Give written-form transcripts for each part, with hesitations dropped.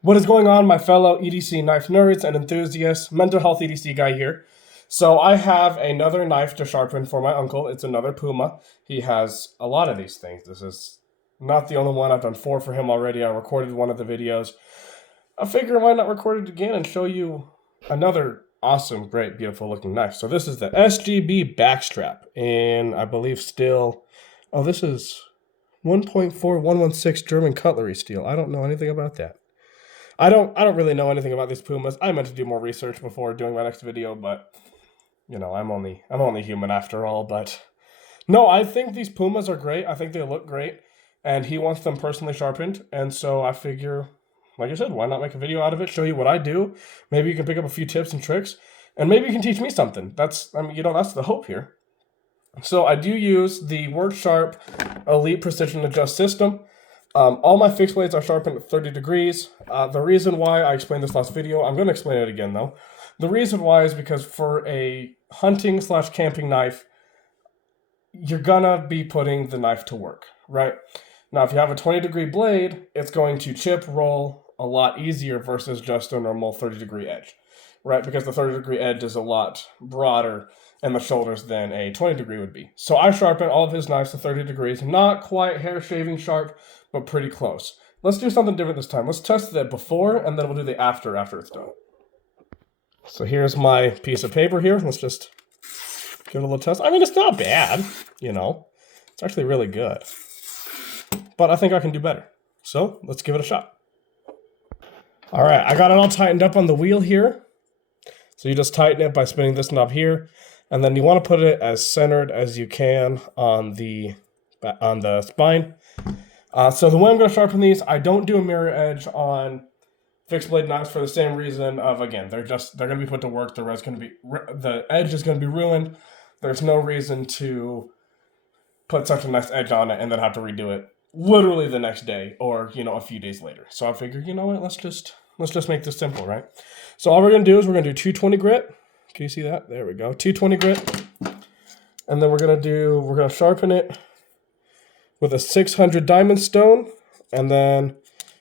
What is going on, my fellow EDC knife nerds and enthusiasts? Mental Health EDC guy here. So I have another knife to sharpen for my uncle. It's another Puma. He has a lot of these things. This is not the only one. I've done 4 for him already. I recorded one of the videos. I figure why not record it again and show you another awesome, great, beautiful looking knife. So this is the SGB backstrap, and I believe still, oh, this is 1.4116 German cutlery steel. I don't know anything about that. I don't really know anything about these Pumas. I meant to do more research before doing my next video, but you know, I'm only human after all. But no, I think these Pumas are great. I think they look great, and he wants them personally sharpened, and so I figure, like I said, why not make a video out of it, show you what I do. Maybe you can pick up a few tips and tricks, and maybe you can teach me something. That's the hope here. So I do use the Word Sharp Elite Precision Adjust system. All my fixed blades are sharpened at 30 degrees. The reason why, I explained this last video, I'm going to explain it again though. The reason why is because for a hunting/camping knife, you're gonna be putting the knife to work, right? Now, if you have a 20-degree blade, it's going to chip roll a lot easier versus just a normal 30-degree edge, right? Because the 30-degree edge is a lot broader in the shoulders than a 20-degree would be. So I sharpen all of his knives to 30 degrees, not quite hair-shaving sharp, but pretty close. Let's do something different this time. Let's test the before, and then we'll do the after it's done. So here's my piece of paper here. Let's just give it a little test. I mean, it's not bad, you know. It's actually really good. But I think I can do better. So let's give it a shot. All right, I got it all tightened up on the wheel here. So you just tighten it by spinning this knob here. And then you want to put it as centered as you can on the spine. So the way I'm going to sharpen these, I don't do a mirror edge on fixed blade knives for the same reason of, again, they're going to be put to work. The edge is going to be ruined. There's no reason to put such a nice edge on it and then have to redo it literally the next day or, you know, a few days later. So I figured, you know what, let's just make this simple, right? So all we're going to do is we're going to do 220 grit. Can you see that? There we go. 220 grit. And then we're going to sharpen it with a 600 diamond stone. And then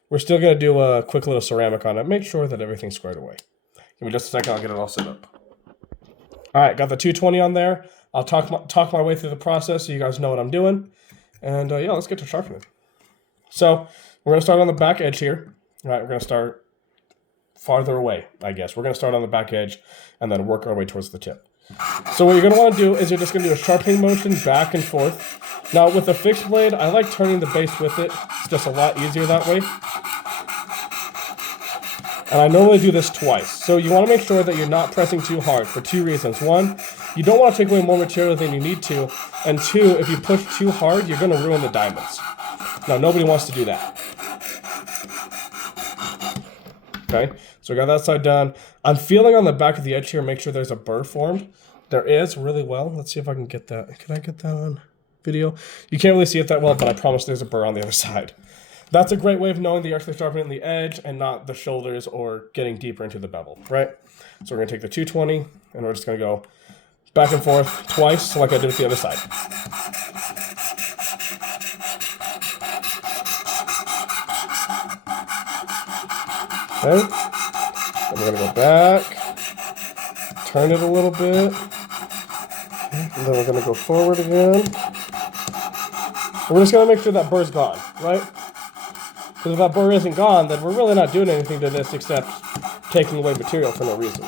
we're still going to do a quick little ceramic on it. Make sure that everything's squared away. Give me just a second. I'll get it all set up. All right. Got the 220 on there. I'll talk my way through the process so you guys know what I'm doing. And yeah, let's get to sharpening. So we're going to start on the back edge here. All right. We're going to start farther away, I guess. We're going to start on the back edge and then work our way towards the tip. So what you're going to want to do is you're just going to do a sharpening motion back and forth. Now with a fixed blade, I like turning the base with it. It's just a lot easier that way. And I normally do this twice. So you want to make sure that you're not pressing too hard for 2 reasons. 1, you don't want to take away more material than you need to. And 2, if you push too hard, you're going to ruin the diamonds. Now nobody wants to do that. Okay, so we got that side done. I'm feeling on the back of the edge here, make sure there's a burr formed. There is, really well. Let's see if I can get that. Can I get that on video? You can't really see it that well, but I promise there's a burr on the other side. That's a great way of knowing that you're actually sharpening the edge and not the shoulders or getting deeper into the bevel, right? So we're gonna take the 220 and we're just gonna go back and forth twice, like I did with the other side. Okay, and we're gonna go back, turn it a little bit, and then we're gonna go forward again. And we're just gonna make sure that burr's gone, right? Because if that burr isn't gone, then we're really not doing anything to this except taking away material for no reason.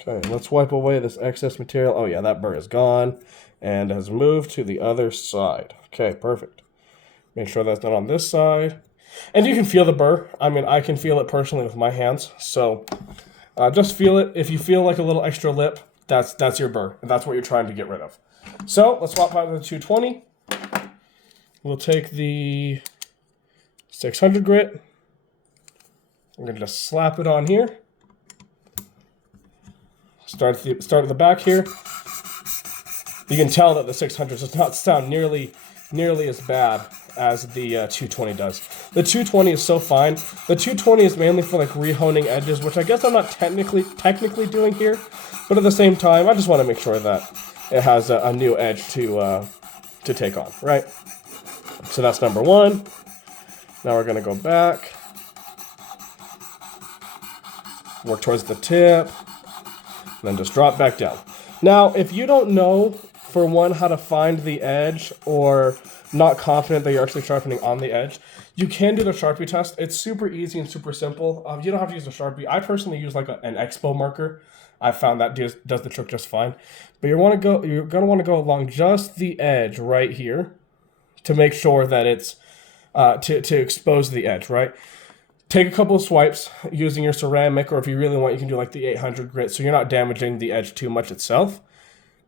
Okay, let's wipe away this excess material. Oh yeah, that burr is gone and has moved to the other side. Okay, perfect. Make sure that's done on this side. And you can feel the burr. I mean, I can feel it personally with my hands. So just feel it. If you feel like a little extra lip, that's your burr. And that's what you're trying to get rid of. So let's swap out to the 220. We'll take the 600 grit. I'm going to just slap it on here. Start at the back here. You can tell that the 600 does not sound nearly as bad as the 220 does. The 220 is so fine. The 220 is mainly for like rehoning edges, which I guess I'm not technically doing here, but at the same time, I just want to make sure that it has a new edge to take on, right? So that's number one. Now we're going to go back, work towards the tip, and then just drop back down. Now, if you don't know, for one, how to find the edge, or not confident that you're actually sharpening on the edge, you can do the Sharpie test. It's super easy and super simple. You don't have to use a Sharpie. I personally use like an Expo marker. I found that does the trick just fine. But you're going to want to go along just the edge right here to make sure that it's to expose the edge, right? Take a couple of swipes using your ceramic, or if you really want, you can do like the 800 grit, so you're not damaging the edge too much itself.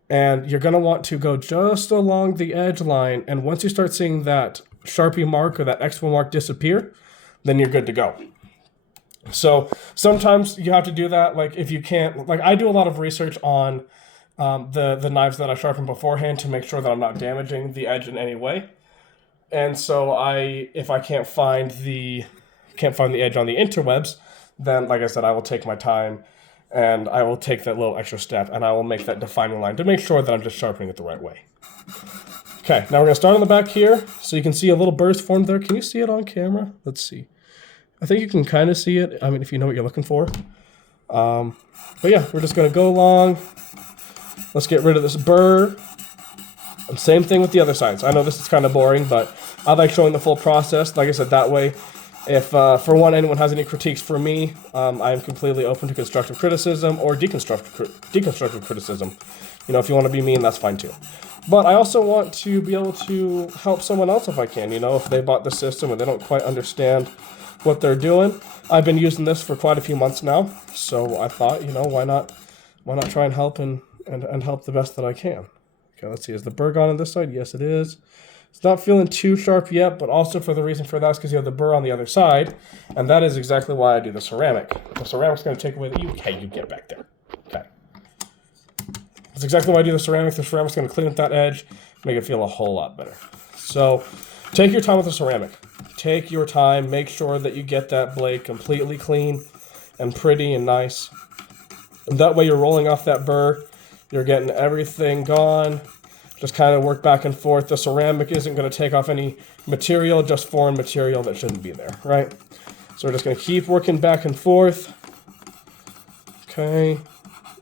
And you're going to want to go just along the edge line, and once you start seeing that Sharpie mark or that Expo mark disappear, then you're good to go. So sometimes you have to do that, like if you can't, like I do a lot of research on the knives that I sharpen beforehand to make sure that I'm not damaging the edge in any way. And so if I can't find the edge on the interwebs, then like I said, I will take my time and I will take that little extra step and I will make that defining line to make sure that I'm just sharpening it the right way. Okay, now we're going to start on the back here. So you can see a little burst formed there. Can you see it on camera? Let's see. I think you can kind of see it. I mean, if you know what you're looking for. But yeah, we're just going to go along. Let's get rid of this burr. And same thing with the other sides. I know this is kind of boring, but I like showing the full process. Like I said, that way, if for one, anyone has any critiques for me, I am completely open to constructive criticism or deconstructive criticism. You know, if you want to be mean, that's fine too. But I also want to be able to help someone else if I can. You know, if they bought the system and they don't quite understand what they're doing. I've been using this for quite a few months now, so I thought, you know, why not try and help and help the best that I can. Okay, let's see. Is the burr gone on this side? Yes, it is. It's not feeling too sharp yet, but also for the reason for that is because you have the burr on the other side, and that is exactly why I do the ceramic. The ceramic's going to take away you get back there. Okay. That's exactly why I do the ceramic. The ceramic's going to clean up that edge, make it feel a whole lot better. So take your time with the ceramic. Take your time. Make sure that you get that blade completely clean and pretty and nice. And that way you're rolling off that burr. You're getting everything gone. Just kind of work back and forth. The ceramic isn't going to take off any material, just foreign material that shouldn't be there, right? So we're just going to keep working back and forth. Okay.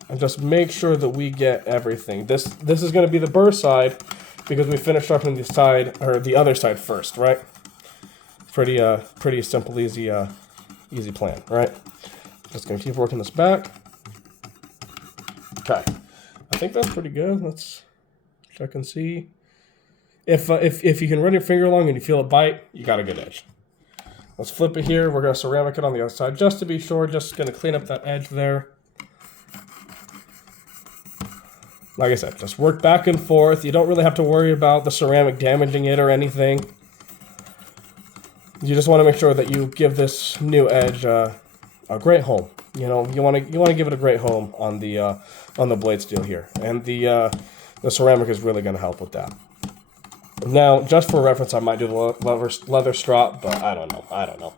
And just make sure that we get everything. This is going to be the burr side because we finished sharpening the side, or the other side first, right? Pretty simple, easy plan, right? Just going to keep working this back. Okay. I think that's pretty good. Let's check and see. If you can run your finger along and you feel it bite, you got a good edge. Let's flip it here. We're going to ceramic it on the other side just to be sure. Just going to clean up that edge there. Like I said, just work back and forth. You don't really have to worry about the ceramic damaging it or anything. You just want to make sure that you give this new edge a great home. You know, you want to give it a great home on the blade steel here, and the ceramic is really going to help with that. Now, just for reference, I might do the leather strop, but I don't know.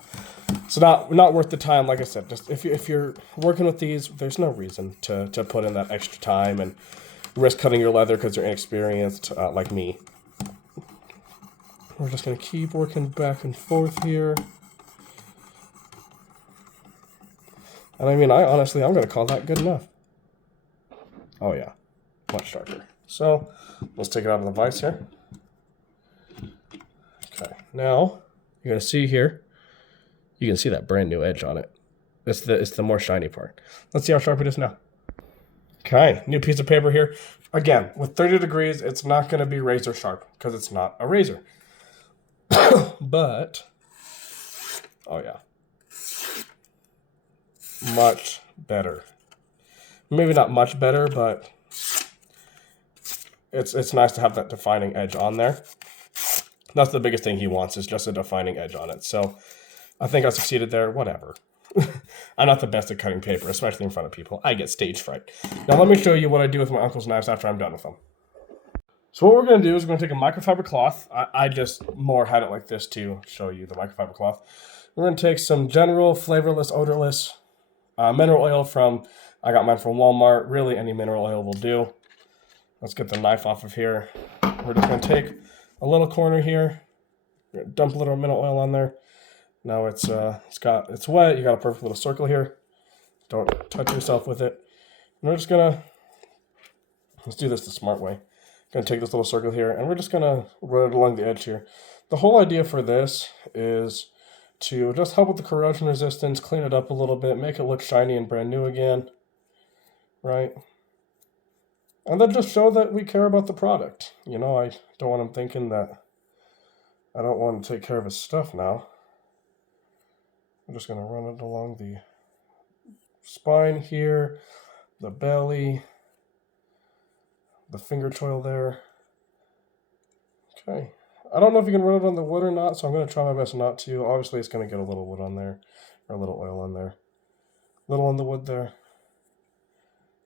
It's not worth the time. Like I said, just if you're working with these, there's no reason to put in that extra time and risk cutting your leather because you're inexperienced like me. We're just going to keep working back and forth here. And I mean, I'm going to call that good enough. Oh yeah, much sharper. So let's take it out of the vise here. Okay, now you're going to see here, you can see that brand new edge on it. It's the more shiny part. Let's see how sharp it is now. Okay, new piece of paper here. Again, with 30 degrees, it's not going to be razor sharp because it's not a razor. But, oh yeah, much better. Maybe not much better, but it's nice to have that defining edge on there. That's the biggest thing he wants, is just a defining edge on it. So I think I succeeded there. Whatever. I'm not the best at cutting paper, especially in front of people. I get stage fright. Now let me show you what I do with my uncle's knives after I'm done with them. So what we're going to do is we're going to take a microfiber cloth. I just more had it like this to show you the microfiber cloth. We're going to take some general flavorless, odorless mineral oil from, I got mine from Walmart. Really, any mineral oil will do. Let's get the knife off of here. We're just going to take a little corner here Dump a little mineral oil on there. Now it's wet. You got a perfect little circle here. Don't touch yourself with it. And we're just gonna let's do this the smart way. Gonna take this little circle here, and we're just gonna run it along the edge here. The whole idea for this is to just help with the corrosion resistance, clean it up a little bit, make it look shiny and brand new again, right? And then just show that we care about the product. You know, I don't want him thinking that I don't want to take care of his stuff now. I'm just going to run it along the spine here, the belly, the finger choil there. Okay. I don't know if you can run it on the wood or not, so I'm going to try my best not to. Obviously, it's going to get a little wood on there, or a little oil on there. A little on the wood there.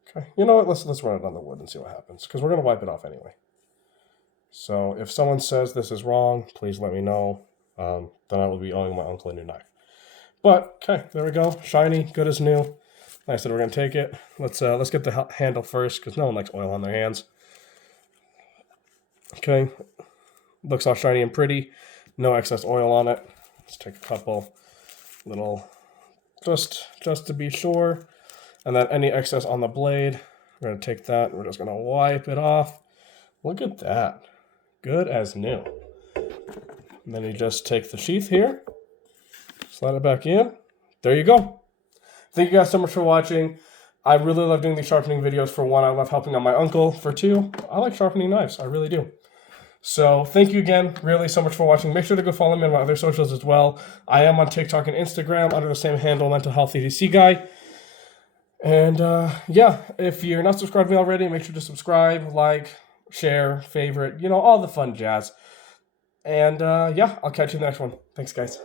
Okay. You know what? Let's run it on the wood and see what happens, because we're going to wipe it off anyway. So if someone says this is wrong, please let me know. Then I will be owing my uncle a new knife. But, okay, there we go. Shiny, good as new. Like I said, we're going to take it. Let's get the handle first, because no one likes oil on their hands. Okay, looks all shiny and pretty. No excess oil on it. Let's take a couple little, just to be sure. And then any excess on the blade, we're going to take that. We're just going to wipe it off. Look at that. Good as new. And then you just take the sheath here. Slide it back in. There you go. Thank you guys so much for watching. I really love doing these sharpening videos. For one, I love helping out my uncle. For two, I like sharpening knives. I really do. So thank you again really so much for watching. Make sure to go follow me on my other socials as well. I am on TikTok and Instagram under the same handle, MentalHealthEDCGuy. And yeah, if you're not subscribed to me already, make sure to subscribe, like, share, favorite, you know, all the fun jazz. And yeah, I'll catch you in the next one. Thanks, guys.